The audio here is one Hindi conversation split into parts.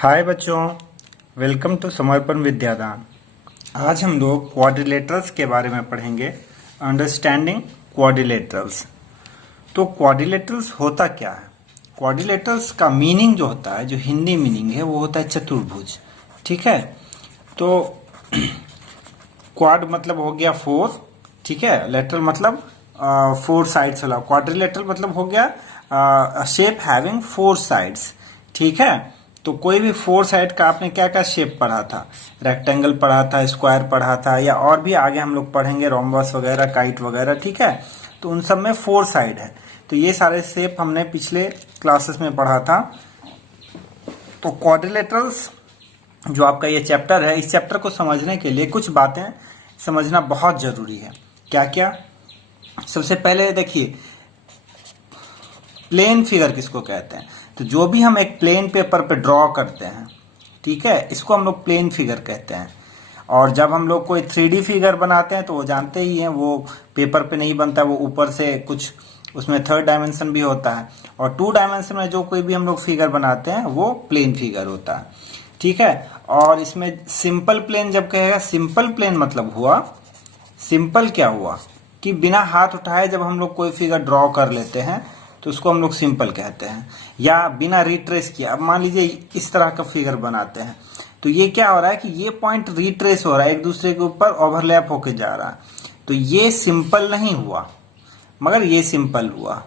हाय बच्चों, वेलकम टू समर्पण विद्यादान। आज हम लोग क्वाड्रिलेटरल्स के बारे में पढ़ेंगे। Understanding quadrilaterals. तो क्वाड्रिलेटरल्स होता क्या है? क्वाड्रिलेटरल्स का मीनिंग जो होता है, जो हिंदी मीनिंग है, वो होता है चतुर्भुज। ठीक है, तो क्वाड मतलब हो गया फोर, ठीक है। लेटरल मतलब फोर साइड्स वाला। क्वाड्रिलेटरल मतलब हो गया शेप हैविंग फोर साइड्स, ठीक है। तो कोई भी फोर साइड का आपने क्या क्या शेप पढ़ा था? रेक्टेंगल पढ़ा था, स्क्वायर पढ़ा था, या और भी आगे हम लोग पढ़ेंगे रोम्बस वगैरह, काइट वगैरह, ठीक है। तो उन सब में फोर साइड है। तो ये सारे शेप हमने पिछले क्लासेस में पढ़ा था। तो क्वाड्रिलेटरल्स जो आपका ये चैप्टर है, इस चैप्टर को समझने के लिए कुछ बातें समझना बहुत जरूरी है। क्या क्या? सबसे पहले देखिए, प्लेन फिगर किसको कहते हैं? तो जो भी हम एक प्लेन पेपर पे ड्रॉ करते हैं, ठीक है, इसको हम लोग प्लेन फिगर कहते हैं। और जब हम लोग कोई 3D फिगर बनाते हैं तो वो जानते ही हैं, वो पेपर पे नहीं बनता, वो ऊपर से कुछ उसमें थर्ड डायमेंशन भी होता है। और 2 डायमेंशन में जो कोई भी हम लोग फिगर बनाते हैं वो प्लेन फिगर होता है, ठीक है। और इसमें सिंपल प्लेन जब कहेगा, सिंपल प्लेन मतलब हुआ, सिंपल क्या हुआ कि बिना हाथ उठाए जब हम लोग कोई फिगर ड्रॉ कर लेते हैं तो उसको हम लोग सिंपल कहते हैं। या बिना रिट्रेस किए, अब मान लीजिए इस तरह का फिगर बनाते हैं, तो ये क्या हो रहा है कि ये पॉइंट रिट्रेस हो रहा है, एक दूसरे के ऊपर ओवरलैप होके जा रहा है। तो ये सिंपल नहीं हुआ, मगर ये सिंपल हुआ,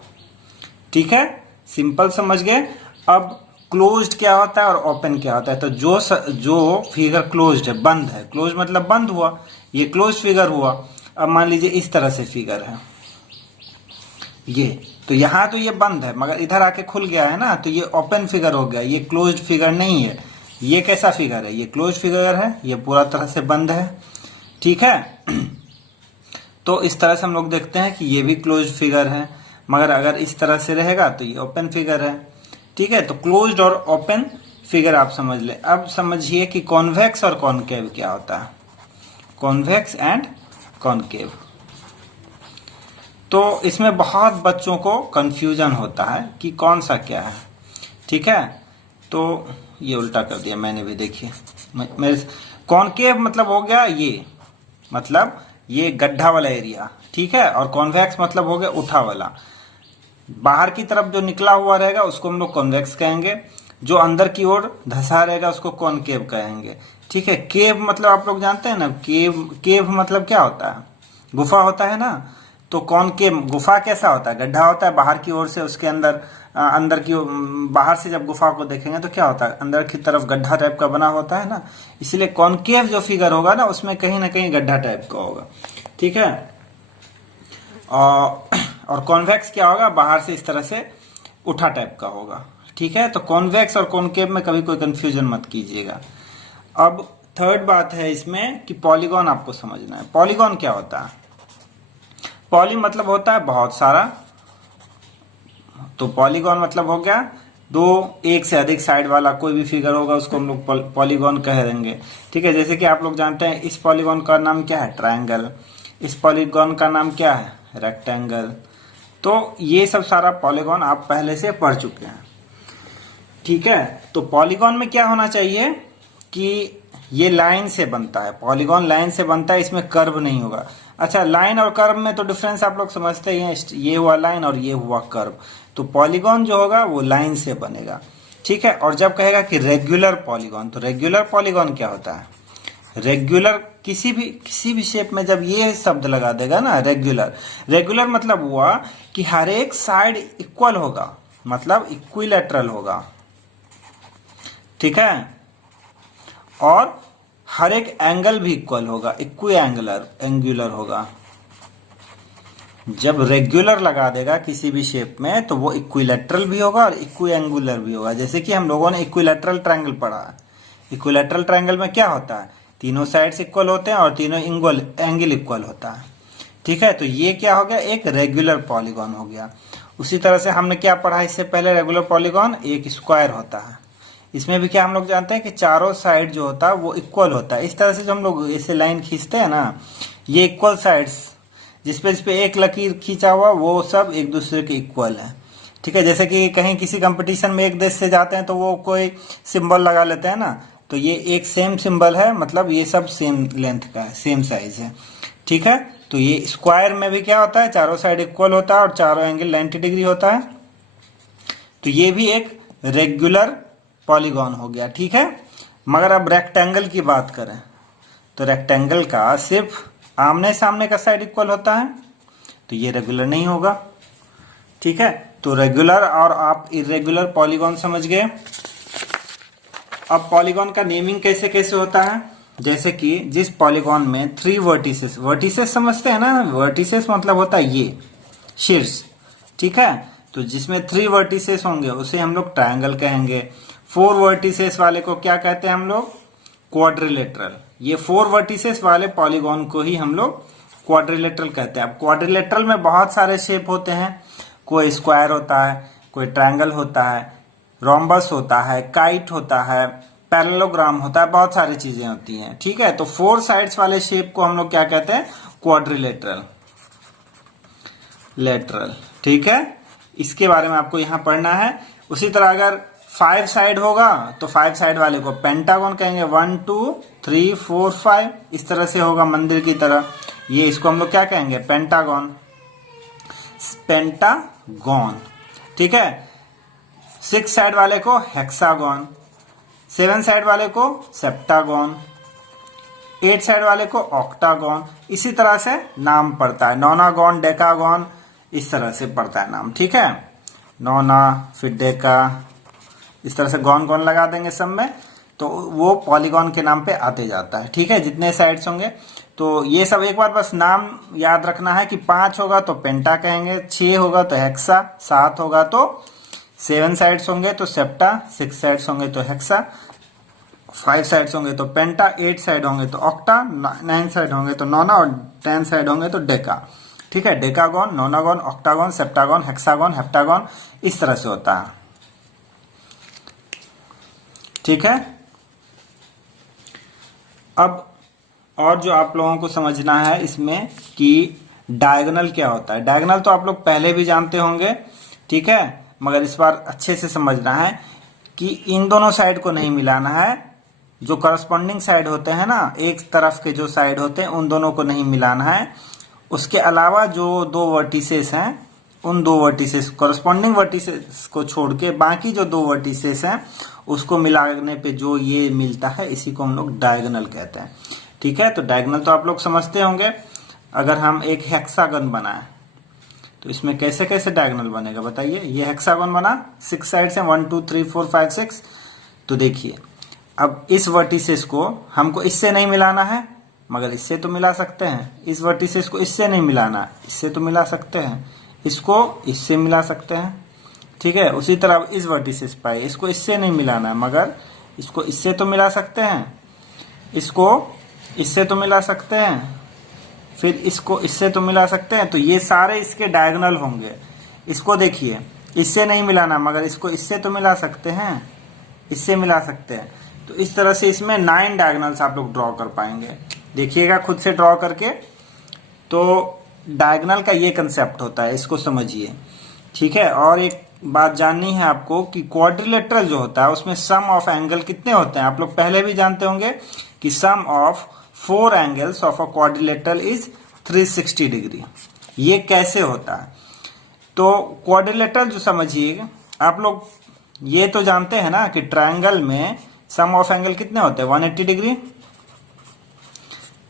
ठीक है। सिंपल समझ गए। अब क्लोज्ड क्या होता है और ओपन क्या होता है? तो जो फिगर क्लोज्ड है, बंद है, क्लोज मतलब बंद हुआ, ये क्लोज फिगर हुआ। अब मान लीजिए इस तरह से फिगर है ये, तो यहां तो ये बंद है, मगर इधर आके खुल गया है ना, तो ये ओपन फिगर हो गया, ये क्लोज्ड फिगर नहीं है। ये कैसा फिगर है? ये क्लोज्ड फिगर है, ये पूरा तरह से बंद है, ठीक है। तो इस तरह से हम लोग देखते हैं कि ये भी क्लोज्ड फिगर है, मगर अगर इस तरह से रहेगा तो ये ओपन फिगर है, ठीक है। तो क्लोज्ड और ओपन फिगर आप समझ ले। अब समझिए कि कॉन्वेक्स और कॉनकेव क्या होता है। कॉन्वेक्स एंड कॉनकेव, तो इसमें बहुत बच्चों को कंफ्यूजन होता है कि कौन सा क्या है, ठीक है। तो ये उल्टा कर दिया मैंने भी, देखिए मेरे। कॉनकेव मतलब हो गया ये, मतलब ये गड्ढा वाला एरिया, ठीक है। और कॉन्वेक्स मतलब हो गया उठा वाला, बाहर की तरफ जो निकला हुआ रहेगा उसको हम लोग कॉन्वेक्स कहेंगे, जो अंदर की ओर धंसा रहेगा उसको कॉनकेव कहेंगे, ठीक है। केव मतलब आप लोग जानते हैं ना, केव मतलब क्या होता है? गुफा होता है ना। तो कॉनकेव गुफा कैसा होता है? गड्ढा होता है बाहर की ओर से, उसके अंदर अंदर की बाहर से जब गुफा को देखेंगे तो क्या होता है? अंदर की तरफ गड्ढा टाइप का बना होता है ना। इसलिए कॉनकेव जो फिगर होगा ना, उसमें कहीं ना कहीं गड्ढा टाइप का होगा, ठीक है। और कॉन्वेक्स क्या होगा? बाहर से इस तरह से उठा टाइप का होगा, ठीक है। तो कॉन्वेक्स और कॉनकेव में कभी कोई कंफ्यूजन मत कीजिएगा। अब थर्ड बात है इसमें कि पॉलीगॉन आपको समझना है। पॉलीगॉन क्या होता है? पॉली मतलब होता है बहुत सारा, तो पॉलीगॉन मतलब हो गया दो, एक से अधिक साइड वाला कोई भी फिगर होगा उसको हम लोग पॉलीगॉन कह देंगे, ठीक है। जैसे कि आप लोग जानते हैं इस पॉलीगॉन का नाम क्या है? ट्रायंगल। इस पॉलीगॉन का नाम क्या है? रेक्टेंगल। तो ये सब सारा पॉलीगॉन आप पहले से पढ़ चुके हैं, ठीक है। तो पॉलीगॉन में क्या होना चाहिए कि ये लाइन से बनता है, पॉलीगॉन लाइन से बनता है, इसमें कर्व नहीं होगा। अच्छा, लाइन और कर्व में तो डिफरेंस आप लोग समझते ही हैं, ये हुआ लाइन और ये हुआ कर्व। तो पॉलीगॉन जो होगा वो लाइन से बनेगा, ठीक है। और जब कहेगा कि रेगुलर पॉलीगॉन, तो रेगुलर पॉलीगॉन क्या होता है? रेगुलर किसी भी शेप में जब ये शब्द लगा देगा ना, रेगुलर, रेगुलर मतलब हुआ कि हर एक साइड इक्वल होगा, मतलब इक्विलैटरल होगा, ठीक है। और हर एक एंगल भी इक्वल होगा, इक्वी एंगुलर होगा। जब रेगुलर लगा देगा किसी भी शेप में तो वो इक्विलैटरल भी होगा और इक्वी एंगुलर भी होगा। जैसे कि हम लोगों ने इक्विलैटरल ट्रायंगल पढ़ा है। इक्विलैटरल ट्रायंगल में क्या होता है? तीनों साइड्स इक्वल होते हैं और तीनों एंगल इक्वल होता है, ठीक है। तो ये क्या हो गया? एक रेगुलर पॉलीगॉन हो गया। उसी तरह से हमने क्या पढ़ा इससे पहले? रेगुलर पॉलीगॉन एक स्क्वायर होता है। इसमें भी क्या हम लोग जानते हैं कि चारों साइड जो होता है वो इक्वल होता है। इस तरह से जो हम लोग इसे लाइन खींचते हैं ना, ये इक्वल साइड्स जिसपे एक लकीर खींचा हुआ वो सब एक दूसरे के इक्वल है, ठीक है, जैसे कि कहीं किसी कंपटीशन में एक देश से जाते हैं तो वो कोई सिंबल लगा लेते हैं ना, तो ये एक सेम सिंबल है, मतलब ये सब सेम लेंथ का है, सेम साइज है। ठीक है, तो ये स्क्वायर में भी क्या होता है, चारों साइड इक्वल होता है और चारों एंगल 90 डिग्री होता है। तो ये भी एक रेगुलर पॉलीगॉन हो गया। ठीक है, मगर अब रेक्टेंगल की बात करें तो रेक्टेंगल का सिर्फ आमने सामने का साइड इक्वल होता है, तो ये रेगुलर नहीं होगा। ठीक है, तो रेगुलर और आप इरेगुलर पॉलीगॉन समझ गए। अब पॉलीगॉन का नेमिंग कैसे कैसे होता है, जैसे कि जिस पॉलीगॉन में 3 वर्टिसेस, वर्टिसेस समझते हैं ना, वर्टिसेस मतलब होता है ये शीर्ष। ठीक है, तो जिसमें 3 वर्टिसेस होंगे उसे हम लोग ट्रायंगल कहेंगे। 4 वर्टिसेस वाले को क्या कहते हैं हम लोग, क्वाड्रिलेटरल। ये 4 वर्टिसेस वाले पॉलीगॉन को ही हम लोग क्वाड्रिलेटरल कहते हैं। अब क्वाड्रिलेटरल में बहुत सारे शेप होते हैं, कोई स्क्वायर होता है, कोई ट्रायंगल होता है, रोम्बस होता है, काइट होता है, पैरेललोग्राम होता है, बहुत सारी चीजें होती हैं। ठीक है, तो 4 साइड्स वाले शेप को हम लोग क्या कहते हैं, क्वाड्रिलेटरल लेटरल। ठीक है, इसके बारे में आपको यहां पढ़ना है। उसी तरह अगर 5 साइड होगा तो 5 साइड वाले को पेंटागन कहेंगे, 1 2 3 4 5 इस तरह से होगा मंदिर की तरह, ये इसको हम लोग क्या कहेंगे, पेंटागन, पेंटागन। ठीक है, 6 साइड वाले को हेक्सागन, 7 साइड वाले को सेप्टागन, 8 साइड वाले को ऑक्टागन। इसी तरह से नाम पड़ता है, नोनागन, डेकागन, इस तरह से पड़ता है नाम। ठीक है, नोना फिर डेका, इस तरह से गॉन गॉन लगा देंगे सब में, तो वो पॉलीगॉन के नाम पे आते जाता है। ठीक है, जितने साइड्स होंगे, तो ये सब एक बार बस नाम याद रखना है कि 5 होगा तो पेंटा कहेंगे, 6 होगा तो हेक्सा, 7 होगा तो 7 साइड्स होंगे तो सेप्टा, 6 साइड्स होंगे तो हेक्सा, 5 साइड्स होंगे तो पेंटा, 8 साइड होंगे तो ऑक्टा, 9 साइड होंगे तो नोना और 10 साइड होंगे तो डेका। ठीक है, decagon, नोनागन, octagon, septagon, hexagon, heptagon, इस तरह से होता है। ठीक है, अब और जो आप लोगों को समझना है इसमें कि डायगोनल क्या होता है। डायगोनल तो आप लोग पहले भी जानते होंगे, ठीक है, मगर इस बार अच्छे से समझना है कि इन दोनों साइड को नहीं मिलाना है। जो करस्पॉन्डिंग साइड होते हैं ना, एक तरफ के जो साइड होते हैं उन दोनों को नहीं मिलाना है। उसके अलावा जो 2 वर्टिसेस हैं, उन 2 वर्टिसेस, करस्पॉन्डिंग वर्टिसेस को छोड़ के बाकी जो 2 वर्टिसेस हैं उसको मिलाने पे जो ये मिलता है, इसी को हम लोग डायगोनल कहते हैं। ठीक है, तो डायगोनल तो आप लोग समझते होंगे। अगर हम एक हेक्सागन बनाए तो इसमें कैसे कैसे डायगोनल बनेगा बताइए। ये हेक्सागन बना, 6 साइड्स हैं, 1 2 3 4 5 6। तो देखिए, अब इस वर्टिसेस को हमको इससे नहीं मिलाना है, मगर इससे तो मिला सकते हैं। इस वर्टिसेस को इससे नहीं मिलाना, इससे तो मिला सकते हैं। इसको इससे मिला सकते हैं। ठीक है, उसी तरह इस वर्टिसेस पाए, इसको इससे नहीं मिलाना है, मगर इसको इससे तो मिला सकते हैं, इसको इससे तो मिला सकते हैं, फिर इसको इससे तो मिला सकते हैं। तो ये सारे इसके डायगोनल होंगे। इसको देखिए, इससे नहीं मिलाना, मगर इसको इससे तो मिला सकते हैं, इससे मिला सकते हैं। तो इस तरह से इसमें 9 डायगोनल्स आप लोग ड्रॉ कर पाएंगे। देखिएगा खुद से ड्रॉ करके। तो डायगोनल का ये कंसेप्ट होता है, इसको समझिए। ठीक है, और एक बात जाननी है आपको कि क्वाड्रिलेटरल जो होता है उसमें सम ऑफ एंगल कितने होते हैं। आप लोग पहले भी जानते होंगे कि sum of 4 angles of a quadrilateral is 360 degree. ये कैसे होता है, तो क्वाड्रिलेटरल जो समझिए, आप लोग ये तो जानते हैं ना कि ट्रायंगल में सम ऑफ एंगल कितने होते हैं, 180 डिग्री।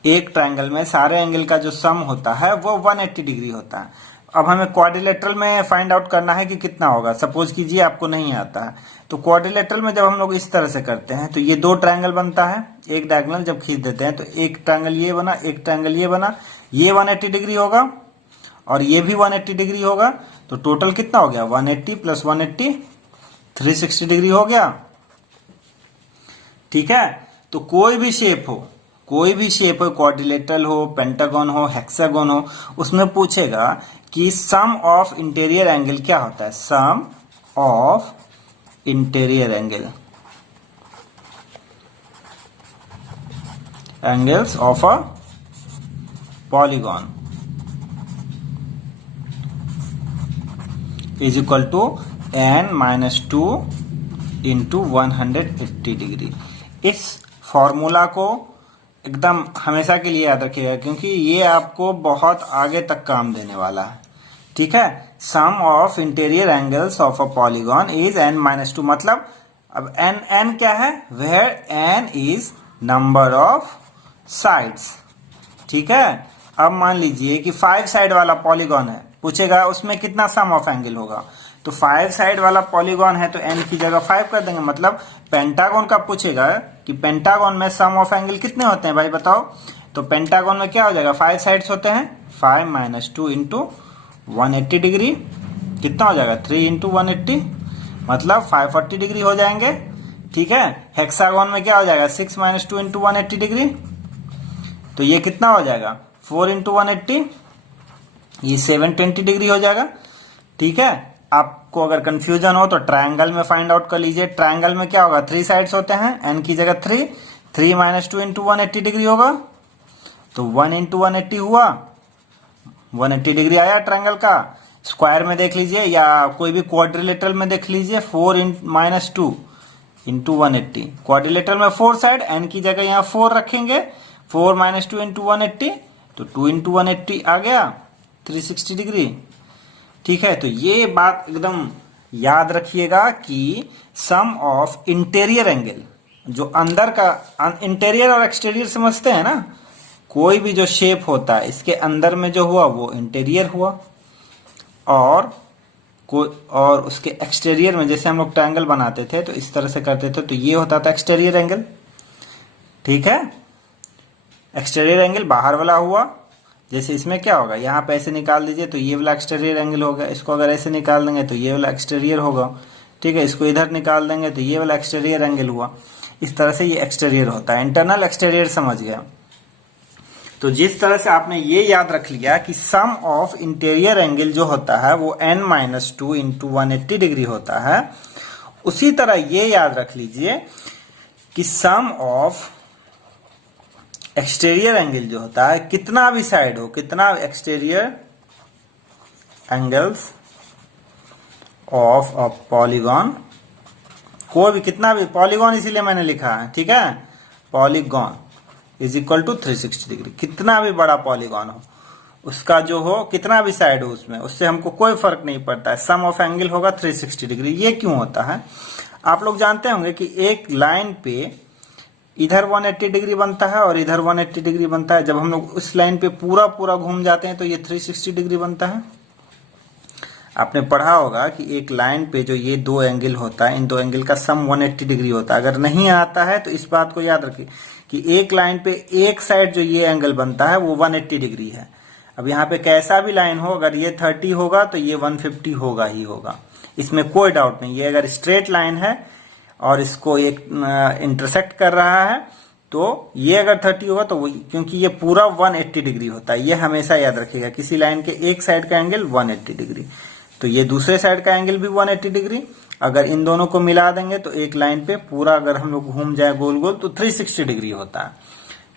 एक ट्रायंगल में सारे एंगल का जो सम होता है वो 180 डिग्री होता है। अब हमें क्वाड्रिलेटरल में फाइंड आउट करना है कि कितना होगा। सपोज कीजिए आपको नहीं आता है, तो क्वाड्रिलेटरल में जब हम लोग इस तरह से करते हैं तो ये 2 ट्रायंगल बनता है। एक डायगोनल जब खींच देते हैं तो एक ट्रायंगल ये बना, एक ट्रायंगल ये बना, ये 180 डिग्री होगा और ये भी 180 डिग्री होगा। तो टोटल कितना हो गया, 180 प्लस 180 360 डिग्री हो गया। ठीक है, तो कोई भी शेप हो, क्वाड्रिलेटरल हो, पेंटागन हो, हेक्सागन हो, उसमें पूछेगा कि सम ऑफ इंटीरियर एंगल क्या होता है। Sum of interior angles of a polygon is equal to n minus 2 into 180 degree. इस फॉर्मूला को एकदम हमेशा के लिए याद रखिएगा, क्योंकि ये आपको बहुत आगे तक काम देने वाला है। ठीक है, sum of interior angles of a polygon is n minus 2, मतलब अब n क्या है, where n is number of sides. ठीक है, अब मान लीजिए कि 5 साइड वाला पॉलीगॉन है, पूछेगा उसमें कितना सम ऑफ एंगल होगा। तो 5 साइड वाला पॉलीगॉन है तो n की जगह 5 कर देंगे। मतलब पेंटागन का पूछेगा कि पेंटागन में सम ऑफ एंगल कितने होते हैं भाई बताओ। तो पेंटागन में क्या हो जाएगा, 5 साइड्स होते हैं, 5 माइनस 2 इंटू 180 डिग्री, कितना हो जाएगा 3 इंटू 180, मतलब 540 डिग्री हो जाएंगे। ठीक है, हेक्सागन में क्या हो जाएगा, 6 माइनस 2 इंटू 180 डिग्री, तो ये कितना हो जाएगा 4 इंटू 180, ये 720 डिग्री हो जाएगा। ठीक है, आपको अगर कंफ्यूजन हो तो ट्रायंगल में फाइंड आउट कर लीजिए। ट्रायंगल में क्या होगा, 3 साइड्स होते हैं, n की जगह 3 माइनस 2 इंटू 180 डिग्री होगा, तो 1 इंटू 180 हुआ, 180 डिग्री आया ट्रायंगल का। स्क्वायर में देख लीजिए या कोई भी क्वाड्रिलेटरल में देख लीजिए, 4 माइनस 2 इंटू 180, क्वाड्रिलेटरल में 4 साइड, n की जगह यहाँ 4 रखेंगे, 4 माइनस 2 इंटू 180, तो 2 इंटू 180 आ गया 360 डिग्री। ठीक है, तो ये बात एकदम याद रखिएगा कि सम ऑफ इंटीरियर एंगल, जो अंदर का, इंटीरियर और एक्सटीरियर समझते हैं ना, कोई भी जो शेप होता है इसके अंदर में जो हुआ वो इंटीरियर हुआ, और उसके एक्सटीरियर में, जैसे हम लोग ट्रायंगल बनाते थे तो इस तरह से करते थे, तो ये होता था एक्सटीरियर एंगल। ठीक है, एक्सटीरियर एंगल बाहर वाला हुआ। जैसे इसमें क्या होगा, यहाँ पे ऐसे निकाल दीजिए तो ये वाला एक्सटीरियर एंगल होगा, इसको अगर ऐसे निकाल देंगे तो ये वाला एक्सटीरियर होगा। ठीक है, इसको इधर निकाल देंगे तो ये वाला एक्सटीरियर एंगल हुआ। इस तरह से ये एक्सटीरियर होता है, इंटरनल एक्सटीरियर समझ गया। तो जिस तरह से आपने ये याद रख लिया कि सम ऑफ इंटीरियर एंगल जो होता है वो n माइनस 2 इंटू 180 डिग्री होता है, उसी तरह ये याद रख लीजिए कि सम ऑफ एक्सटीरियर एंगल जो होता है, कितना भी साइड हो, कितना exterior angles of a polygon, कोई भी कितना भी पॉलीगॉन, इसीलिए मैंने लिखा है। ठीक है, polygon is equal to 360 degree, कितना भी बड़ा पॉलीगॉन हो, उसका जो हो, कितना भी साइड हो उसमें, उससे हमको कोई फर्क नहीं पड़ता है, सम ऑफ एंगल होगा 360 डिग्री। ये क्यों होता है, आप लोग जानते होंगे कि एक लाइन पे इधर 180 डिग्री बनता है और इधर 180 डिग्री बनता है। जब हम लोग उस लाइन पे पूरा पूरा घूम जाते हैं तो ये 360 डिग्री बनता है। आपने पढ़ा होगा कि एक लाइन पे जो ये दो एंगल होता है, इन दो एंगल का सम 180 डिग्री होता है। अगर नहीं आता है तो इस बात को याद रखिए कि एक लाइन पे एक साइड जो ये एंगल बनता है वो 180 डिग्री है। अब यहाँ पे कैसा भी लाइन हो, अगर ये 30 होगा तो ये 150 होगा ही होगा, इसमें कोई डाउट नहीं। ये अगर स्ट्रेट लाइन है और इसको एक इंटरसेक्ट कर रहा है तो ये अगर 30 होगा तो वही, क्योंकि ये पूरा 180 डिग्री होता है। ये हमेशा याद रखिएगा, किसी लाइन के एक साइड का एंगल 180 डिग्री, तो ये दूसरे साइड का एंगल भी 180 डिग्री। अगर इन दोनों को मिला देंगे तो एक लाइन पे पूरा अगर हम लोग घूम जाए गोल गोल तो 360 डिग्री होता है।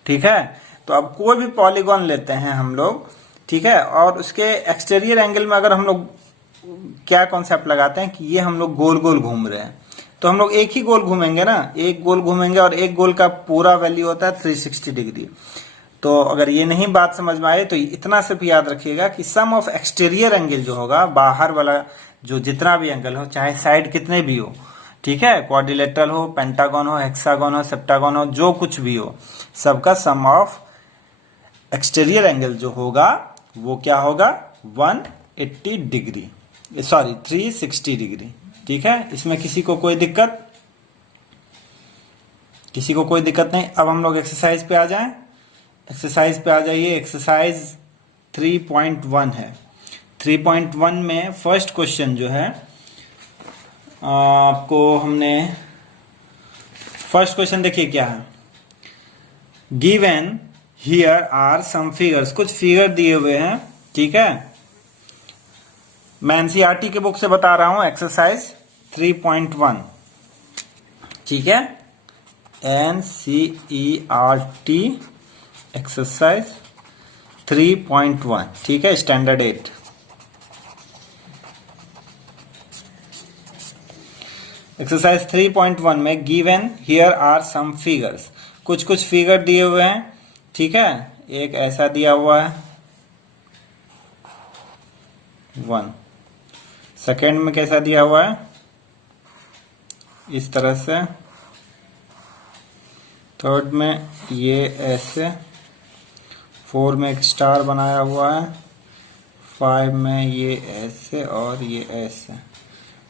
ठीक है, तो अब कोई भी पॉलीगॉन लेते हैं हम लोग, ठीक है, और उसके एक्सटीरियर एंगल में अगर हम लोग क्या कॉन्सेप्ट लगाते हैं कि ये हम लोग गोल गोल घूम रहे हैं, तो हम लोग एक ही गोल घूमेंगे ना, एक गोल घूमेंगे और एक गोल का पूरा वैल्यू होता है 360 डिग्री। तो अगर ये नहीं बात समझ में आए तो इतना सिर्फ याद रखिएगा कि सम ऑफ एक्सटीरियर एंगल जो होगा, बाहर वाला जो जितना भी एंगल हो, चाहे साइड कितने भी हो, ठीक है, क्वाड्रिलेटरल हो, पेंटागन हो, हेक्सागन हो, सेप्टागन हो, जो कुछ भी हो, सबका सम ऑफ एक्सटीरियर एंगल जो होगा वो क्या होगा 180 डिग्री, सॉरी 360 डिग्री। ठीक है, इसमें किसी को कोई दिक्कत नहीं। अब हम लोग एक्सरसाइज पे आ जाएं। एक्सरसाइज पे आ जाइए। एक्सरसाइज 3.1 है। 3.1 में फर्स्ट क्वेश्चन जो है आपको हमने फर्स्ट क्वेश्चन देखिए क्या है, given here are some figures, कुछ फिगर दिए हुए हैं। ठीक है, मैं एनसीईआरटी के बुक से बता रहा हूं, एक्सरसाइज 3.1। ठीक है, एनसीईआरटी एक्सरसाइज 3.1, ठीक है, स्टैंडर्ड 8। एक्सरसाइज 3.1 में given here are some figures, कुछ कुछ फिगर दिए हुए हैं, ठीक है। एक ऐसा दिया हुआ है 1, सेकेंड में कैसा दिया हुआ है इस तरह से, थर्ड में ये ऐसे, 4 में एक स्टार बनाया हुआ है, 5 में ये ऐसे और ये ऐसे।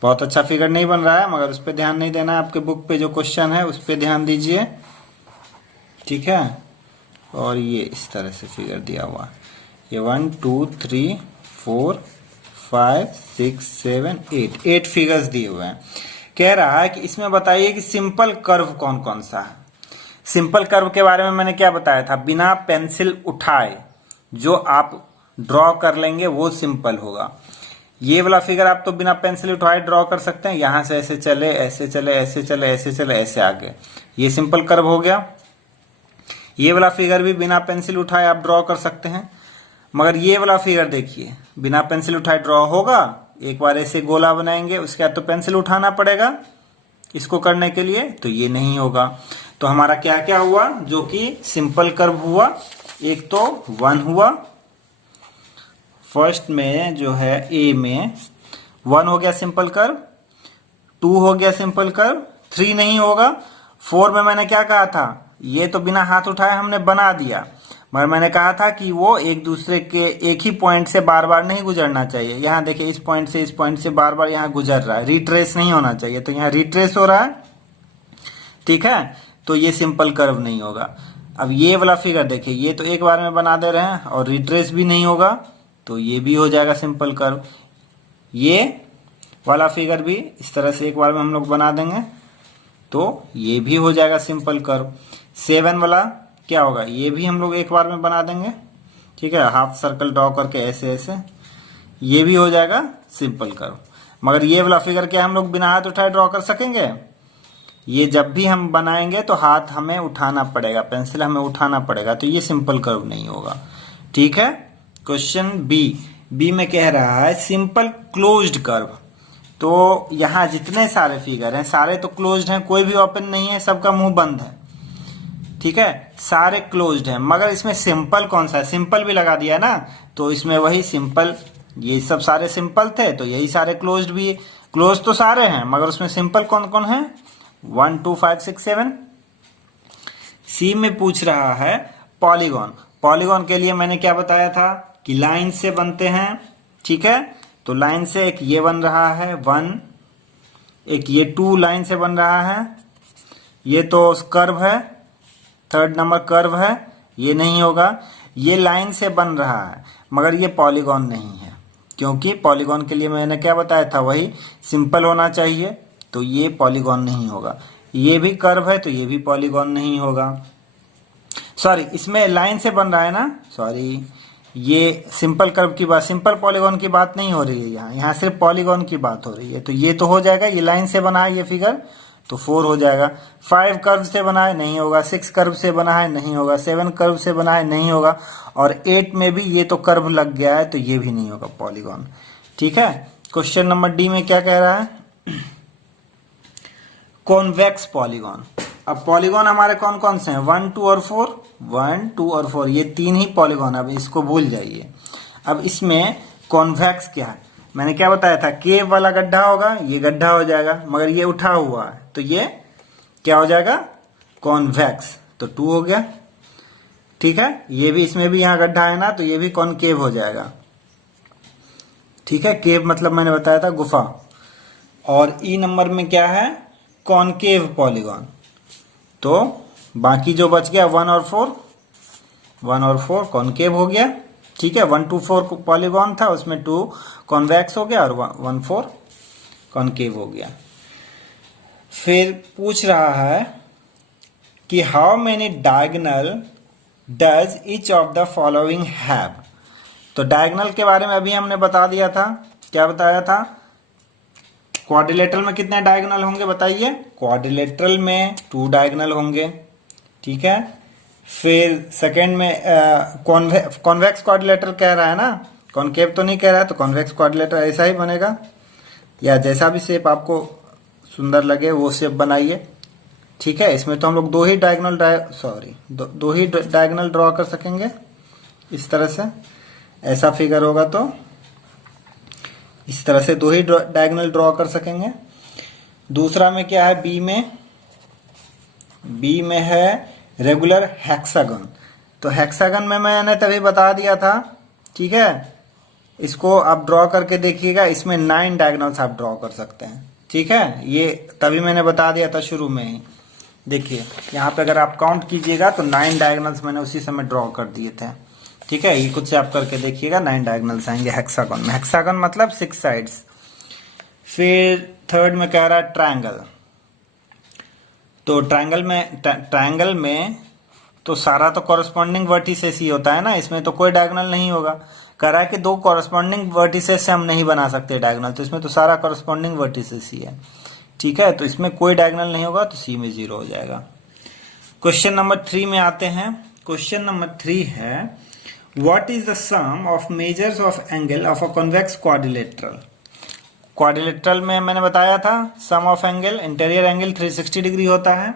बहुत अच्छा फिगर नहीं बन रहा है, मगर उस पर ध्यान नहीं देना है, आपके बुक पे जो क्वेश्चन है उस पर ध्यान दीजिए, ठीक है। और ये इस तरह से फिगर दिया हुआ है, ये 1 2 3 4 5 6 7 8 फिगर्स दिए हुए हैं। कह रहा है कि इसमें बताइए कि सिंपल कर्व कौन कौन सा है। सिंपल कर्व के बारे में मैंने क्या बताया था, बिना पेंसिल उठाए जो आप ड्रॉ कर लेंगे वो सिंपल होगा। ये वाला फिगर आप तो बिना पेंसिल उठाए ड्रॉ कर सकते हैं, यहां से ऐसे चले ऐसे चले ऐसे चले ऐसे चले ऐसे आगे, ये सिंपल कर्व हो गया। ये वाला फिगर भी बिना पेंसिल उठाए आप ड्रॉ कर सकते हैं, मगर ये वाला फिगर देखिए बिना पेंसिल उठाए ड्रॉ होगा। एक बार ऐसे गोला बनाएंगे, उसके बाद तो पेंसिल उठाना पड़ेगा इसको करने के लिए, तो ये नहीं होगा। तो हमारा क्या क्या हुआ जो कि सिंपल कर्व हुआ, एक तो 1 हुआ, फर्स्ट में जो है ए में 1 हो गया सिंपल कर्व, 2 हो गया सिंपल कर्व, 3 नहीं होगा। 4 में मैंने क्या कहा था, ये तो बिना हाथ उठाए हमने बना दिया, मगर मैंने कहा था कि वो एक दूसरे के एक ही पॉइंट से बार बार नहीं गुजरना चाहिए। यहाँ देखिए इस पॉइंट से इस पॉइंट से बार बार यहाँ गुजर रहा है, रिट्रेस नहीं होना चाहिए, तो यहाँ रिट्रेस हो रहा है, ठीक है। तो ये सिंपल कर्व नहीं होगा। अब ये वाला फिगर देखिए, ये तो एक बार में बना दे रहे हैं और रिट्रेस भी नहीं होगा, तो ये भी हो जाएगा सिंपल कर्व। ये वाला फिगर भी इस तरह से एक बार में हम लोग बना देंगे, तो ये भी हो जाएगा सिंपल कर्व। 7 वाला क्या होगा, ये भी हम लोग एक बार में बना देंगे, ठीक है, हाफ सर्कल ड्रॉ करके ऐसे ऐसे, ये भी हो जाएगा सिंपल कर्व। मगर ये वाला फिगर क्या हम लोग बिना हाथ उठाए ड्रॉ कर सकेंगे, ये जब भी हम बनाएंगे तो हाथ हमें उठाना पड़ेगा, पेंसिल हमें उठाना पड़ेगा, तो ये सिंपल कर्व नहीं होगा, ठीक है। क्वेश्चन बी में कह रहा है सिंपल क्लोज्ड कर्व। तो यहाँ जितने सारे फिगर हैं सारे तो क्लोज्ड हैं, कोई भी ओपन नहीं है, सबका मुंह बंद है, ठीक है, सारे क्लोज्ड हैं। मगर इसमें सिंपल कौन सा है, सिंपल भी लगा दिया ना, तो इसमें वही सिंपल, ये सब सारे सिंपल थे तो यही सारे क्लोज्ड भी, क्लोज तो सारे हैं मगर उसमें सिंपल कौन कौन है, 1 2 5 6 7। सी में पूछ रहा है पॉलीगॉन। पॉलीगॉन के लिए मैंने क्या बताया था कि लाइन से बनते हैं, ठीक है। तो लाइन से एक ये बन रहा है 1, एक ये 2 लाइन से बन रहा है, ये तो कर्व है, थर्ड नंबर कर्व है, ये नहीं होगा। ये लाइन से बन रहा है मगर ये पॉलीगॉन नहीं है, क्योंकि पॉलीगॉन के लिए मैंने क्या बताया था, वही सिंपल होना चाहिए, तो ये पॉलीगॉन नहीं होगा। ये भी कर्व है तो ये भी पॉलीगॉन नहीं होगा। सॉरी, इसमें लाइन से बन रहा है ना, सॉरी, ये सिंपल कर्व की बात, सिंपल पॉलीगॉन की बात नहीं हो रही है, यहाँ सिर्फ पॉलीगॉन की बात हो रही है। तो ये तो हो जाएगा, ये लाइन से बना है ये फिगर, तो 4 हो जाएगा। 5 कर्व से बना है, नहीं होगा। 6 कर्व से बना है, नहीं होगा। 7 कर्व से बना है, नहीं होगा। और 8 में भी ये तो कर्व लग गया है, तो ये भी नहीं होगा पॉलीगॉन, ठीक है। क्वेश्चन नंबर डी में क्या कह रहा है, कॉन्वेक्स पॉलीगॉन। अब पॉलीगॉन हमारे कौन कौन से हैं, 1 2 और 4, 1 2 और 4, ये 3 ही पॉलीगॉन है, अब इसको भूल जाइए। अब इसमें कॉन्वेक्स क्या है, मैंने क्या बताया था, केव वाला गड्ढा होगा, ये गड्ढा हो जाएगा, मगर ये उठा हुआ है तो ये क्या हो जाएगा, कॉन्वेक्स, तो 2 हो गया, ठीक है। ये भी, इसमें भी यहाँ गड्ढा है ना, तो ये भी कॉनकेव हो जाएगा, ठीक है। केव मतलब मैंने बताया था गुफा। और ई नंबर में क्या है, कॉनकेव पॉलीगॉन। तो बाकी जो बच गया 1 और 4, 1 और 4 कॉनकेव हो गया, ठीक है। 1 2 4 पॉलीगॉन था, उसमें 2 कॉन्वेक्स हो गया और 1 4 कॉनकेव हो गया। फिर पूछ रहा है कि how many diagonal does each of the following have. तो डायगोनल के बारे में अभी हमने बता दिया था, क्या बताया था, क्वाड्रिलेटरल में कितने डायगोनल होंगे बताइए, क्वाड्रिलेटरल में 2 डायगोनल होंगे, ठीक है। फिर सेकंड में कॉन्वेक्स क्वाड्रिलेटरल कह रहा है ना, कॉनकेव तो नहीं कह रहा है, तो कॉन्वेक्स क्वाड्रिलेटरल ऐसा ही बनेगा, या जैसा भी शेप आपको सुंदर लगे वो शेप बनाइए। ठीक है, इसमें तो हम लोग दो ही डायगोनल ड्रॉ कर सकेंगे इस तरह से। ऐसा फिगर होगा तो इस तरह से दो ही डायगोनल ड्रॉ कर सकेंगे। दूसरा में क्या है, बी में है रेगुलर हेक्सागन। तो हेक्सागन में मैंने तभी बता दिया था। ठीक है, इसको आप ड्रॉ करके देखिएगा, इसमें 9 डायगोनल्स आप ड्रॉ कर सकते हैं। ठीक है, ये तभी मैंने बता दिया था शुरू में ही। देखिए यहाँ पे अगर आप काउंट कीजिएगा तो 9 डायगोनल्स मैंने उसी समय ड्रॉ कर दिए थे। ठीक है, ये खुद से आप करके देखिएगा, 9 डायगोनल्स आएंगे हेक्सागन में। हेक्सागन मतलब 6 साइड्स। फिर थर्ड में कह रहा है ट्रायंगल। तो ट्रायंगल में तो सारा तो कॉरस्पॉन्डिंग वर्टिसेस ही होता है ना, इसमें तो कोई डायगोनल नहीं होगा। कह रहा है कि 2 कॉरस्पॉन्डिंग वर्टिसेस से हम नहीं बना सकते डायगोनल, तो इसमें तो सारा कॉरस्पॉन्डिंग वर्टिसेस ही है। ठीक है, तो इसमें कोई डायगोनल नहीं होगा, तो सी में 0 हो जाएगा। क्वेश्चन नंबर 3 में आते हैं। क्वेश्चन नंबर 3 है what is the sum of measures of angle of a convex quadrilateral. Quadrilateral में मैंने बताया था sum of angle, interior angle 360 degree होता है।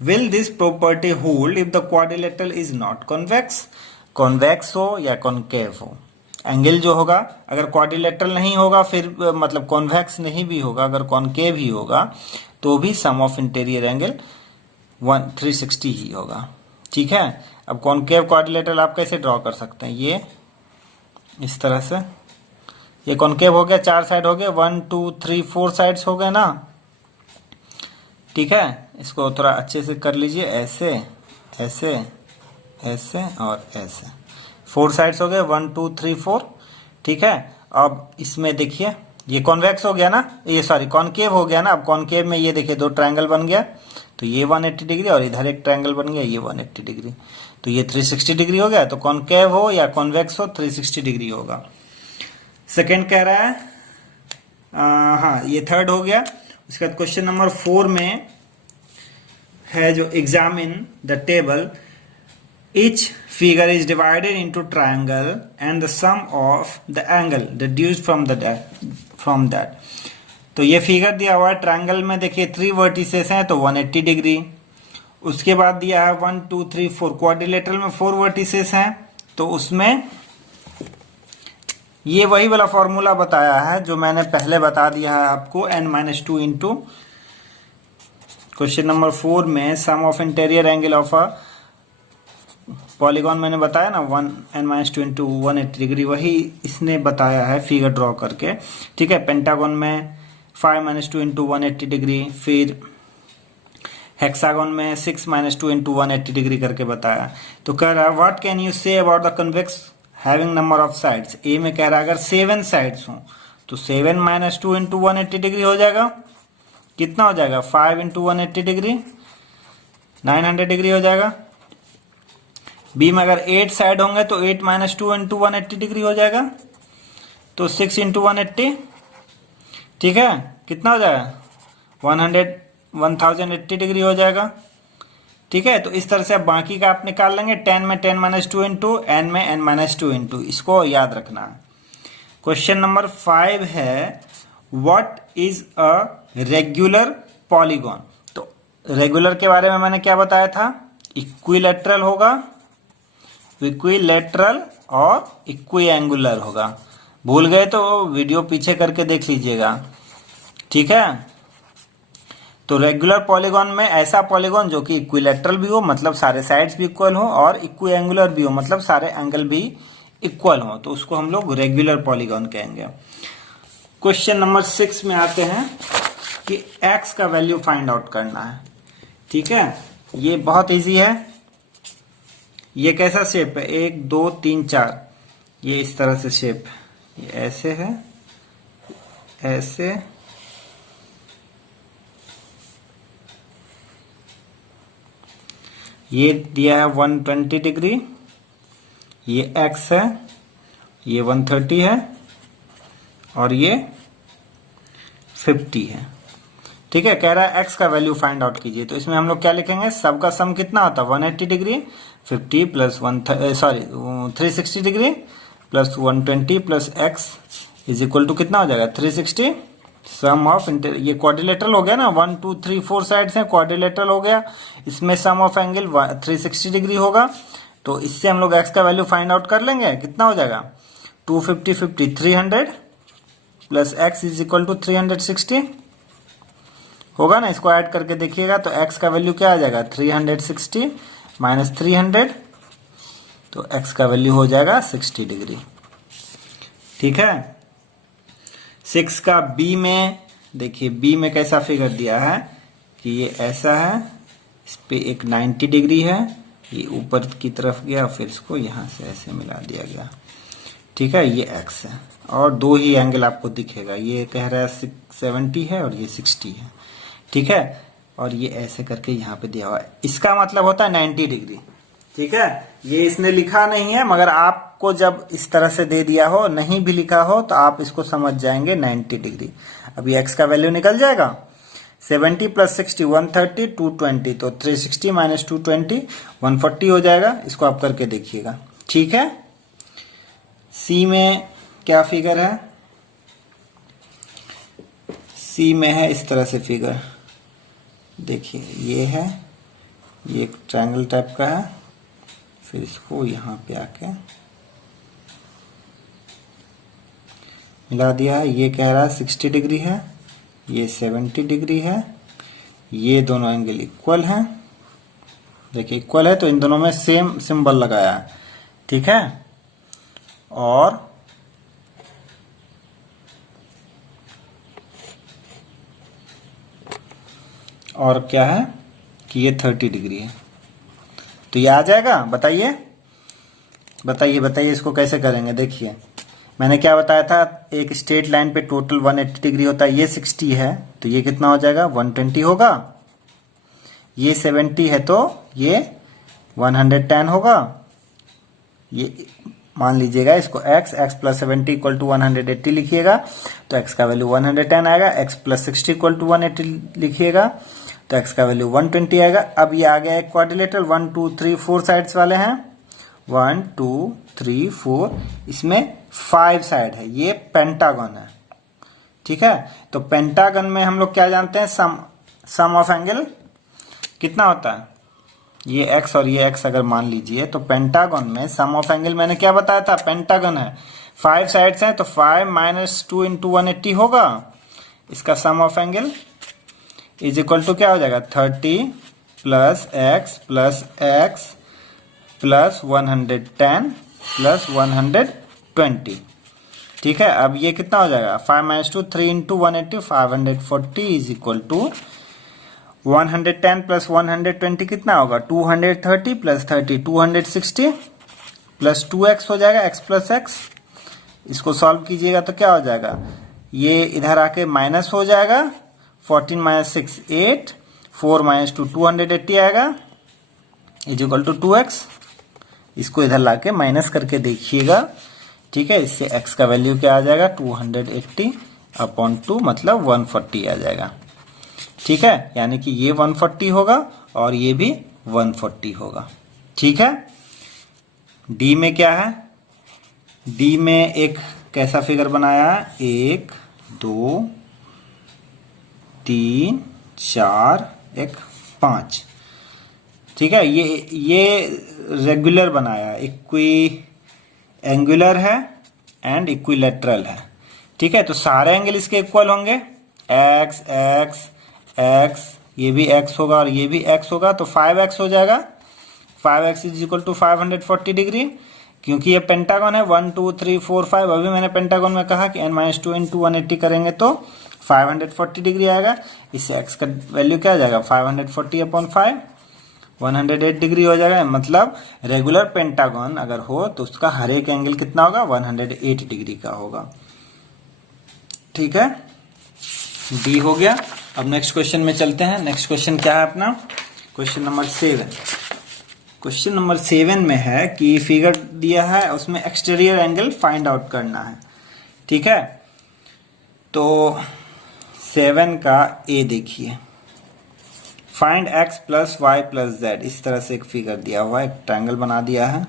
Will this property hold if the quadrilateral is not convex. Convex हो या कॉनकेव हो, एंगल जो होगा अगर क्वाड्रिलेटरल नहीं होगा, फिर मतलब कॉन्वेक्स नहीं भी होगा, अगर कॉनकेव ही होगा तो भी सम ऑफ इंटीरियर एंगल 360 ही होगा। ठीक है, अब कॉनकेव क्वाड्रिलेटरल आप कैसे ड्रॉ कर सकते हैं, ये इस तरह से। ये कॉनकेव हो गया, 4 साइड हो गए, 1 2 3 4 साइड्स हो गए ना। ठीक है, इसको थोड़ा अच्छे से कर लीजिए, ऐसे ऐसे ऐसे और ऐसे, 4 साइड्स हो गए, 1 2 3 4। ठीक है, अब इसमें देखिए ये कॉन्वेक्स हो गया ना, ये सॉरी कॉनकेव हो गया ना। अब कॉनकेव में ये देखिए 2 ट्रायंगल बन गया, तो ये 180 डिग्री और इधर एक ट्रायंगल बन गया, ये 180 डिग्री, तो ये 360 डिग्री हो गया। तो कॉनकेव हो या कॉन्वेक्स हो 360 डिग्री होगा। सेकेंड कह रहा है हाँ, ये थर्ड हो गया। उसके बाद क्वेश्चन नंबर 4 में है जो examine the table each figure is divided into triangle and the sum of the angle deduced from that। तो ये फिगर दिया हुआ है ट्रायंगल में, देखिए 3 वर्टिसेस हैं तो 180 डिग्री। उसके बाद दिया है 1 2 3 4, क्वाड्रिलेटरल में 4 वर्टिसेस हैं, तो उसमें ये वही वाला फॉर्मूला बताया है जो मैंने पहले बता दिया है आपको, n-2 इंटू क्वेश्चन नंबर 4 में sum of interior angle of a polygon मैंने बताया ना, 1n-2 इंटू 180 डिग्री, वही इसने बताया है फिगर ड्रॉ करके। ठीक है, पेंटागन में 5-2 इंटू 180 डिग्री, फिर हेक्सागन में 6-2 इंटू 180 डिग्री करके बताया। तो कह रहा है what can you say about the convex having number of sides. A में कह रहा है अगर 7 साइड्स हो तो 7-2 इंटू 180 डिग्री हो जाएगा, कितना हो जाएगा 5 इंटू 180 डिग्री, 900 डिग्री हो जाएगा। बी में अगर 8 साइड होंगे तो 8-2 इंटू 180 डिग्री हो जाएगा, तो 6 इंटू 180। ठीक है, कितना हो जाएगा 1080 डिग्री हो जाएगा। ठीक है, तो इस तरह से आप बाकी का आप निकाल लेंगे। 10 में 10-2 इंटू, n में n-2 इंटू, इसको याद रखना है। क्वेश्चन नंबर 5 है what is a regular polygon. तो रेगुलर के बारे में मैंने क्या बताया था, इक्विलेटरल होगा, इक्विलेटरल और इक्विएंगुलर होगा। भूल गए तो वीडियो पीछे करके देख लीजिएगा। ठीक है, तो रेगुलर पॉलीगॉन में ऐसा पॉलीगॉन जो कि इक्विलेटरल भी हो, मतलब सारे साइड्स भी इक्वल हो, और इक्विएंगुलर भी हो, मतलब सारे एंगल भी इक्वल हो, तो उसको हम लोग रेगुलर पॉलीगॉन कहेंगे। क्वेश्चन नंबर 6 में आते हैं कि x का वैल्यू फाइंड आउट करना है। ठीक है, ये बहुत इजी है। ये कैसा शेप है, 1 2 3 4, ये इस तरह से शेप, ये ऐसे है, ऐसे, ये दिया है 120 डिग्री, ये x है, ये 130 है और ये 50 है। ठीक है, कह रहा है x का वैल्यू फाइंड आउट कीजिए। तो इसमें हम लोग क्या लिखेंगे, सबका सम कितना होता है 180 degree, 50 plus 360 degree plus 120 plus x is equal to कितना हो जाएगा 360 सम ऑफ ये क्वाड्रिलेटरल हो गया ना, 1 2 3 4 साइड्स हैं, क्वाड्रिलेटरल हो गया। इसमें सम ऑफ एंगल 360 डिग्री होगा। तो इससे हम लोग एक्स का वैल्यू फाइंड आउट कर लेंगे। कितना हो जाएगा? 250 50 300 plus x is equal to 360 होगा ना। इसको ऐड करके देखिएगा तो एक्स का वैल्यू क्या आ जाएगा? 360 माइनस 300, तो एक्स का वैल्यू हो जाएगा 60 डिग्री। ठीक है। 6 का बी में देखिए, बी में कैसा फिगर दिया है कि ये ऐसा है, इस पे एक 90 डिग्री है, ये ऊपर की तरफ गया, फिर इसको यहां से ऐसे मिला दिया गया। ठीक है, ये एक्स है और दो ही एंगल आपको दिखेगा, ये कह रहा है 70 है और ये 60 है। ठीक है, और ये ऐसे करके यहाँ पे दिया हुआ है, इसका मतलब होता है 90 डिग्री। ठीक है, ये इसने लिखा नहीं है, मगर आपको जब इस तरह से दे दिया हो, नहीं भी लिखा हो, तो आप इसको समझ जाएंगे 90 डिग्री। अभी एक्स का वैल्यू निकल जाएगा। 70 प्लस 60 130 220, तो 360 माइनस 220 140 हो जाएगा। इसको आप करके देखिएगा। ठीक है। सी में क्या फिगर है? सी में है इस तरह से फिगर, देखिए ये है, ये एक ट्रायंगल टाइप का है, फिर इसको यहाँ पे आके मिला दिया है। ये कह रहा है 60 डिग्री है, ये 70 डिग्री है, ये दोनों एंगल इक्वल हैं। देखिए इक्वल है तो इन दोनों में सेम सिंबल लगाया है। ठीक है, और क्या है कि ये 30 डिग्री है, तो ये आ जाएगा। बताइए बताइए बताइए, इसको कैसे करेंगे? देखिए मैंने क्या बताया था, एक स्ट्रेट लाइन पे टोटल 180 डिग्री होता है, ये 60 है तो ये कितना हो जाएगा? 120 होगा। ये 70 है तो ये 110 होगा। ये मान लीजिएगा इसको x प्लस 70 इक्वल टू 180 लिखिएगा तो x का वैल्यू 110 आएगा। x प्लस 60 इक्वल टू 180 लिखिएगा तो x का वैल्यू 120 आएगा। अब ये आ गया एक क्वाड्रिलेटरल, 1 2 3 4 साइड्स वाले हैं, 1 2 3 4, इसमें 5 साइड है, ये पेंटागन है। ठीक है, तो पेंटागन में हम लोग क्या जानते हैं? सम ऑफ एंगल कितना होता है? ये x और ये x अगर मान लीजिए तो पेंटागन में सम ऑफ एंगल मैंने क्या बताया था? पेंटागन है, 5 साइड्स हैं तो 5 माइनस 2 इंटू 180 होगा। इसका sum of angle is equal to क्या हो जाएगा? 30 plus x plus x plus 110 plus 120। ठीक है, अब ये कितना हो जाएगा? 5 minus 2 3 into 180 540 is equal to 110 plus 120 कितना होगा? 230 प्लस 30 260 प्लस 2x हो जाएगा, x प्लस x। इसको सॉल्व कीजिएगा तो क्या हो जाएगा? ये इधर आके माइनस हो जाएगा, 14 माइनस 6 8, 4 माइनस 2 280 आएगा इज इक्वल टू 2x। इसको इधर लाके माइनस करके देखिएगा। ठीक है, इससे x का वैल्यू क्या आ जाएगा? 280 अपॉन 2 मतलब 140 आ जाएगा। ठीक है, यानी कि ये 140 होगा और ये भी 140 होगा। ठीक है, डी में क्या है? डी में एक कैसा फिगर बनाया है? 1 2 3 4 1 5। ठीक है, ये रेगुलर बनाया, इक्वी एंगुलर है एंड इक्विलेटरल है। ठीक है, तो सारे एंगल इसके इक्वल होंगे, एक्स एक्स एक्स, ये भी x होगा और ये भी x होगा, तो 5x हो जाएगा। 5x is equal to 540 degree, क्योंकि ये पेंटागन है। 1 2 3 4 5, अभी मैंने पेंटागन में कहा कि n-2 इंटू 180 करेंगे तो 540 डिग्री आएगा। इससे x का वैल्यू क्या आ जाएगा? 540 अपॉन 5 108 डिग्री हो जाएगा। मतलब रेगुलर पेंटागन अगर हो तो उसका हर एक एंगल कितना होगा? 108 डिग्री का होगा। ठीक है, डी हो गया। अब नेक्स्ट क्वेश्चन में चलते हैं। नेक्स्ट क्वेश्चन क्या है अपना? Question number 7। क्वेश्चन नंबर 7 में है कि फिगर दिया है, उसमें एक्सटीरियर एंगल फाइंड आउट करना है। ठीक है, तो 7 का ए देखिए, find x plus y plus z, इस तरह से एक फिगर दिया हुआ है, एक ट्रायंगल बना दिया है।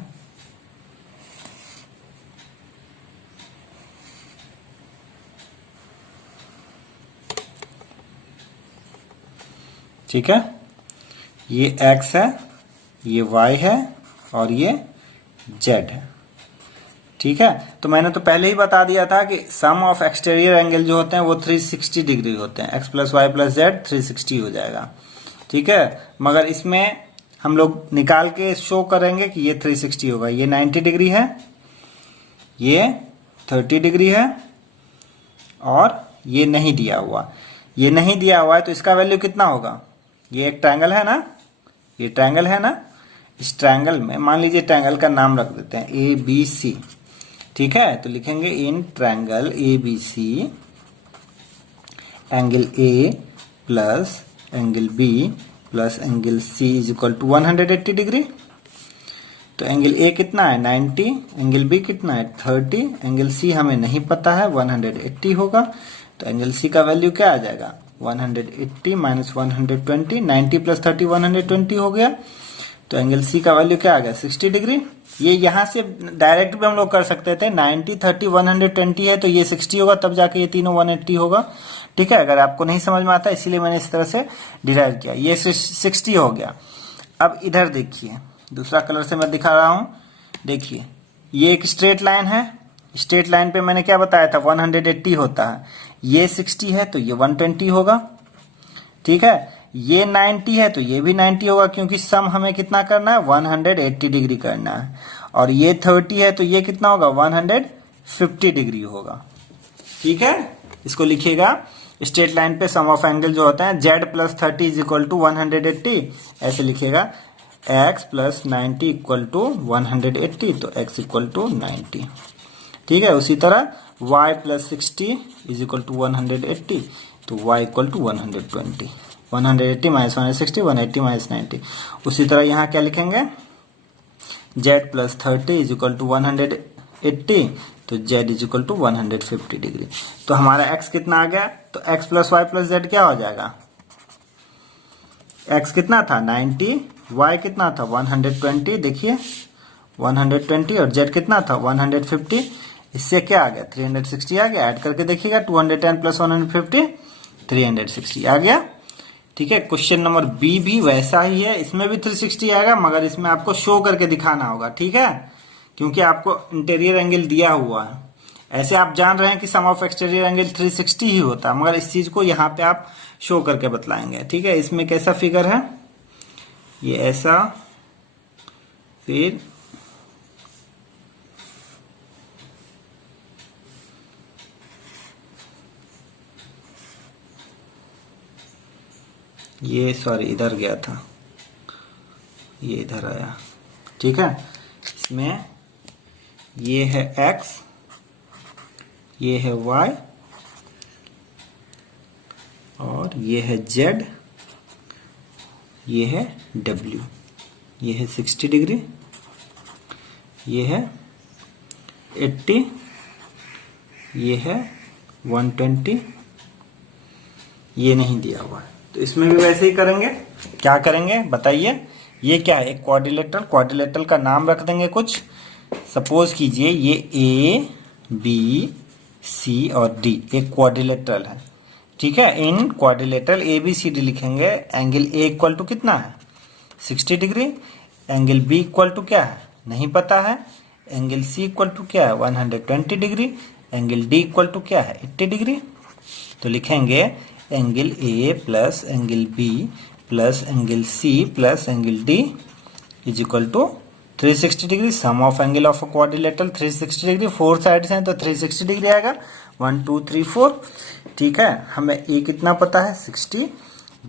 ठीक है, ये x है, ये y है और ये z है। ठीक है, तो मैंने तो पहले ही बता दिया था कि सम ऑफ एक्सटीरियर एंगल जो होते हैं वो 360 डिग्री होते हैं, x plus y plus z 360 हो जाएगा। ठीक है, मगर इसमें हम लोग निकाल के शो करेंगे कि ये 360 होगा। ये 90 डिग्री है, ये 30 डिग्री है और ये नहीं दिया हुआ, ये नहीं दिया हुआ है, तो इसका वैल्यू कितना होगा? ये एक ट्रायंगल है ना, ये ट्रायंगल है ना, इस ट्रायंगल में मान लीजिए ट्रायंगल का नाम रख देते हैं ABC। ठीक है, तो लिखेंगे in triangle ABC angle A plus angle B plus angle C is equal to 180 degree. तो एंगल A कितना है 90, एंगल B कितना है 30, एंगल C हमें नहीं पता है 180 होगा। तो एंगल C का वैल्यू क्या आ जाएगा 180 माइनस 120, 90 प्लस 30 120 हो गया। तो एंगल C का वैल्यू क्या आ गया 60 डिग्री। ये यहां से डायरेक्ट भी हम लोग कर सकते थे, 90 30 120 है तो ये 60 होगा, तब जाके ये तीनों 180 होगा। ठीक है, अगर आपको नहीं समझ में आता इसीलिए मैंने इस तरह से डिराइव किया। ये 60 हो गया। अब इधर देखिए, दूसरा कलर से मैं दिखा रहा हूं, देखिए ये एक स्ट्रेट लाइन है, स्ट्रेट लाइन पे मैंने क्या बताया था 180 होता है, ये 60 है तो ये 120 होगा। ठीक है, ये 90 है तो ये भी 90 होगा, क्योंकि सम हमें कितना करना है 180 डिग्री करना है। और ये 30 है तो ये कितना होगा 150 डिग्री होगा। ठीक है, इसको लिखिएगा स्ट्रेट लाइन पे सम ऑफ एंगल जो होता है z plus 30 is equal to 180, ऐसे लिखिएगा x प्लस 90 इक्वल टू 180, तो x इक्वल टू 90। ठीक है, उसी तरह y plus 60 is equal to 180, तो y equal to 120, 180 minus 160 180 minus 90। उसी तरह यहाँ क्या लिखेंगे z plus 30 is equal to 180, तो z is equal to 150 degree. तो हमारा x कितना आ गया, तो x plus y plus z क्या हो जाएगा, x कितना था 90, y कितना था 120, देखिए 120 और z कितना था 150, इससे क्या आ गया 360 आ गया। ऐड करके देखिएगा 210 प्लस 150 360 आ गया। ठीक है, क्वेश्चन नंबर बी भी वैसा ही है, इसमें भी 360 आएगा, मगर इसमें आपको शो करके दिखाना होगा। ठीक है, क्योंकि आपको इंटीरियर एंगल दिया हुआ है। ऐसे आप जान रहे हैं कि सम ऑफ एक्सटीरियर एंगल 360 ही होता है, मगर इस चीज को यहाँ पे आप शो करके बतलाएंगे। ठीक है, इसमें कैसा फिगर है, ये ऐसा, फिर ये सॉरी इधर गया था, ये इधर आया। ठीक है, इसमें ये है x, ये है y और ये है z, ये है w, ये है 60 डिग्री, ये है 80, ये है 120, ये नहीं दिया हुआ है। तो इसमें भी वैसे ही करेंगे। क्या करेंगे बताइए, ये क्या है एक क्वाड्रिलेटरल, क्वाड्रिलेटरल का नाम रख देंगे कुछ, सपोज कीजिए ये A B C और D एक क्वाड्रिलेटरल है। ठीक है, इन क्वाड्रिलेटरल ABCD लिखेंगे। एंगल A इक्वल टू कितना है 60 degree, angle B equal to क्या है नहीं पता है, एंगल C इक्वल टू क्या है 120 degree, angle D equal to क्या है 80 डिग्री। तो लिखेंगे angle A plus angle B plus angle C plus angle D is equal to 360 degree. Sum of angle of quadrilateral 360 degree, 4 sides हैं तो 360 डिग्री आएगा। 1 2 3 4। ठीक है, हमें A कितना पता है 60,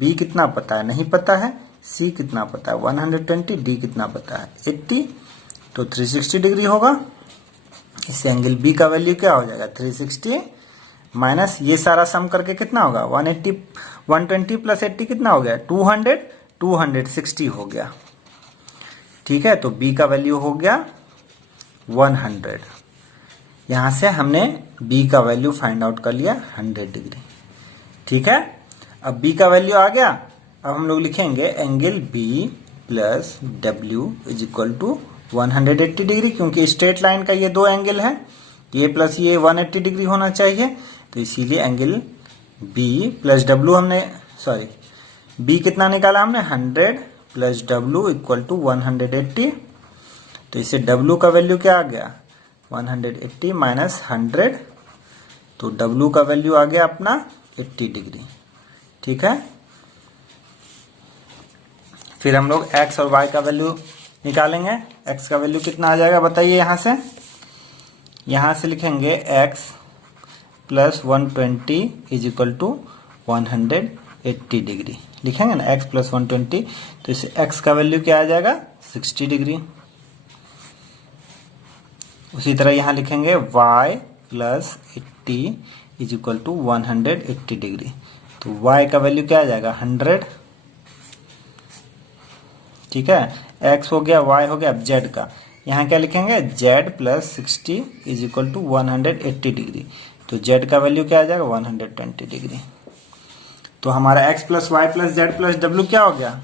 B कितना पता है नहीं पता है, C कितना पता है 120, D कितना पता है 80, तो 360 डिग्री होगा। इस एंगल B का वैल्यू क्या हो जाएगा 360 माइनस ये सारा सम करके कितना होगा 180, 120 प्लस 80 कितना हो गया 200, 260 हो गया। ठीक है, तो B का वैल्यू हो गया 100। यहां से हमने B का वैल्यू फाइंड आउट कर लिया 100 डिग्री। ठीक है, अब B का वैल्यू आ गया। अब हम लोग लिखेंगे angle B plus W is equal to 180 degree, क्योंकि स्ट्रेट लाइन का ये दो एंगल है, ये प्लस ये 180 डिग्री होना चाहिए, तो इसीलिए एंगल B प्लस W हमने बी कितना निकाला हमने 100 प्लस डब्ल्यू इक्वल टू 180। तो इसे डब्ल्यू का वैल्यू क्या आ गया 180 माइनस 100, तो डब्ल्यू का वैल्यू आ गया अपना 80 डिग्री। ठीक है, फिर हम लोग x और y का वैल्यू निकालेंगे। x का वैल्यू कितना आ जाएगा बताइए। यहां से लिखेंगे x plus 120 is equal to 180 degree. लिखेंगे ना x प्लस 120, तो इसे x का वैल्यू क्या आ जाएगा 60 डिग्री। उसी तरह यहां लिखेंगे y plus 80 is equal to 180 degree. तो y का वैल्यू क्या आ जाएगा 100। ठीक है, x हो गया, y हो गया। अब z का यहाँ क्या लिखेंगे z plus 60 is equal to 180 degree. तो z का वैल्यू क्या आ जाएगा 120 डिग्री। तो हमारा x plus y plus z plus डब्ल्यू क्या हो गया,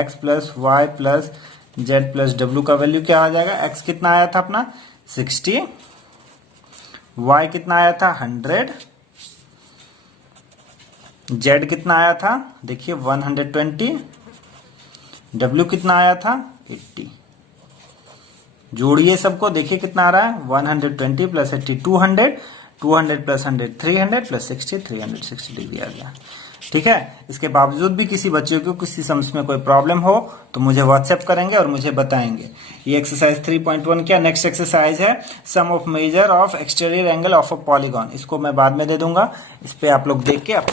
x plus y plus z plus डब्ल्यू का वैल्यू क्या आ जाएगा। x कितना आया था अपना 60, y कितना आया था 100, z कितना आया था देखिए 120, w कितना आया था 80। जोड़िए सबको, देखिए कितना आ रहा है 120 प्लस 80 200, 200 प्लस 100 300 प्लस 60 360 डिग्री आ गया। ठीक है, इसके बावजूद भी किसी बच्चे को किसी सम्स में कोई प्रॉब्लम हो तो मुझे व्हाट्सएप करेंगे और मुझे बताएंगे। ये एक्सरसाइज 3.1 क्या नेक्स्ट एक्सरसाइज है sum of measure of exterior angle of a polygon. इसको मैं बाद में दे दूंगा, इस पे आप लोग देख के अपना